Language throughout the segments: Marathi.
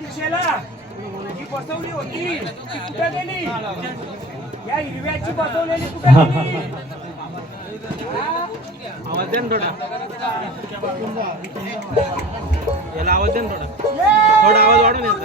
दिशेला जी बसवली होती ती कुठे गेली? या हिरव्याची बसवलेली कुठे गेली? आवाज द्या ना थोडा याला आवाज द्या ना थोडा. थोडा आवाज वाढून येतो.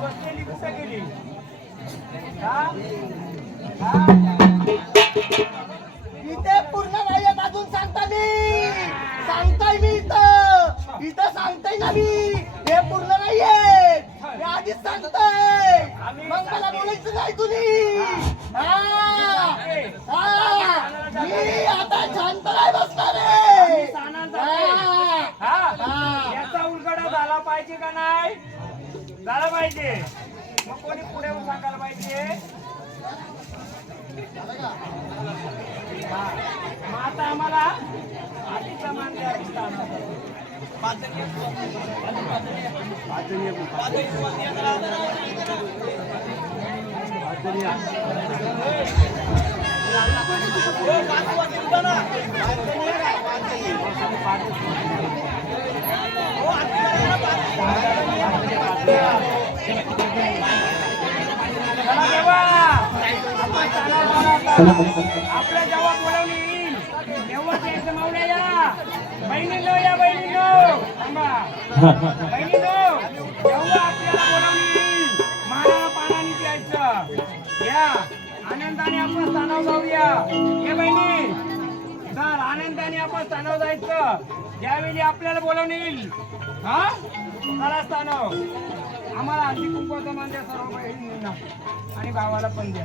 बसलेली गेली इथे पूर्ण नाहीये अजून सांगता मी. सांगताय मी इथं. इथं सांगताय ना मी. हे पूर्ण नाहीये सांगताय मग मला बोलायचं नाही तुम्ही. मी आता शांत नाही बसणार आहे. याचा उलगडा झाला पाहिजे का नाही? झाला पाहिजे. मग कोणी पुढे सांगायला पाहिजे. मग आता आम्हाला आधीचा मान द्यावा स्थानाचा. चला देवा. आपण स्थानावर आला आता. आपल्या जेव्हा बोलवली येईल तेव्हा त्यांचं मावल्या या. या येईल प्यायचं या. आनंदाने आपण स्थानावर जाऊया. हे बहिणी चल आनंदाने आपण स्थानावर जायचं. यावेळी आपल्याला बोलवून येईल. हा? चला स्थानावर आम्हाला हल्ली कुंकवाचा मान द्या सर्व बहिणींना. आणि भावाला पण द्या.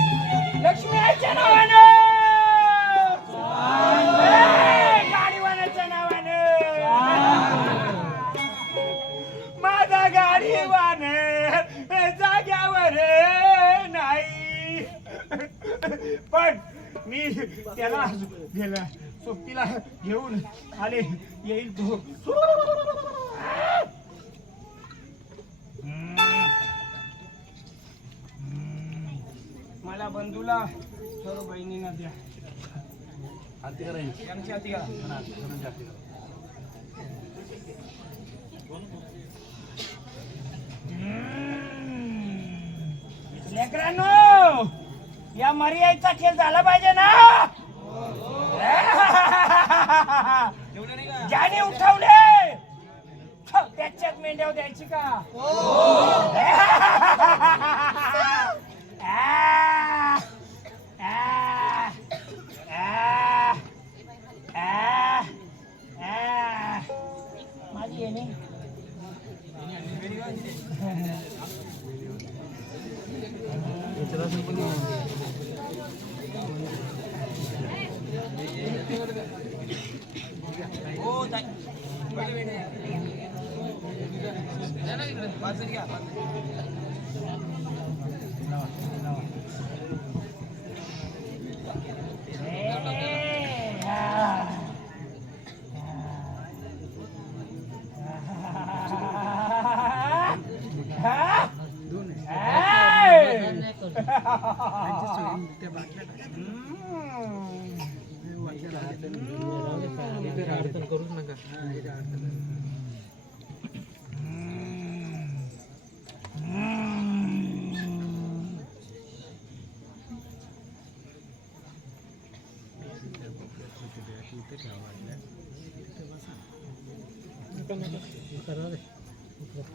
पण मी त्याला गेला सोबतीला घेऊन आले येईल तो. मला बंधूला सर्व बहिणींना द्या. हाती करा. मर्यादेचा खेळ झाला पाहिजे ना. ज्याने उठवले. त्याच्यात मेंढ्या द्यायची का? माझी येणे ओ अडचण करूच नका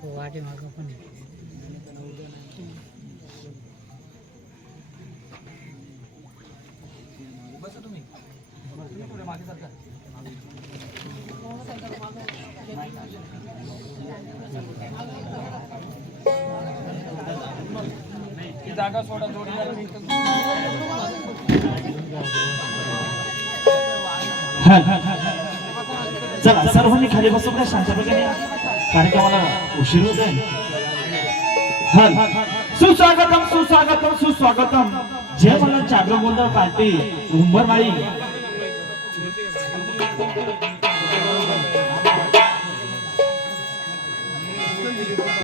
वाटे मागं पण जागा सोडा जोडीदार चला सर्वांनी खाली बसू का शांतपणे कार्यक्रमाला उशीर होत आहे. सुस्वागतम सुस्वागतम सुस्वागतम. जय मला चादर गोंधळ पार्टी उंबरमाळी.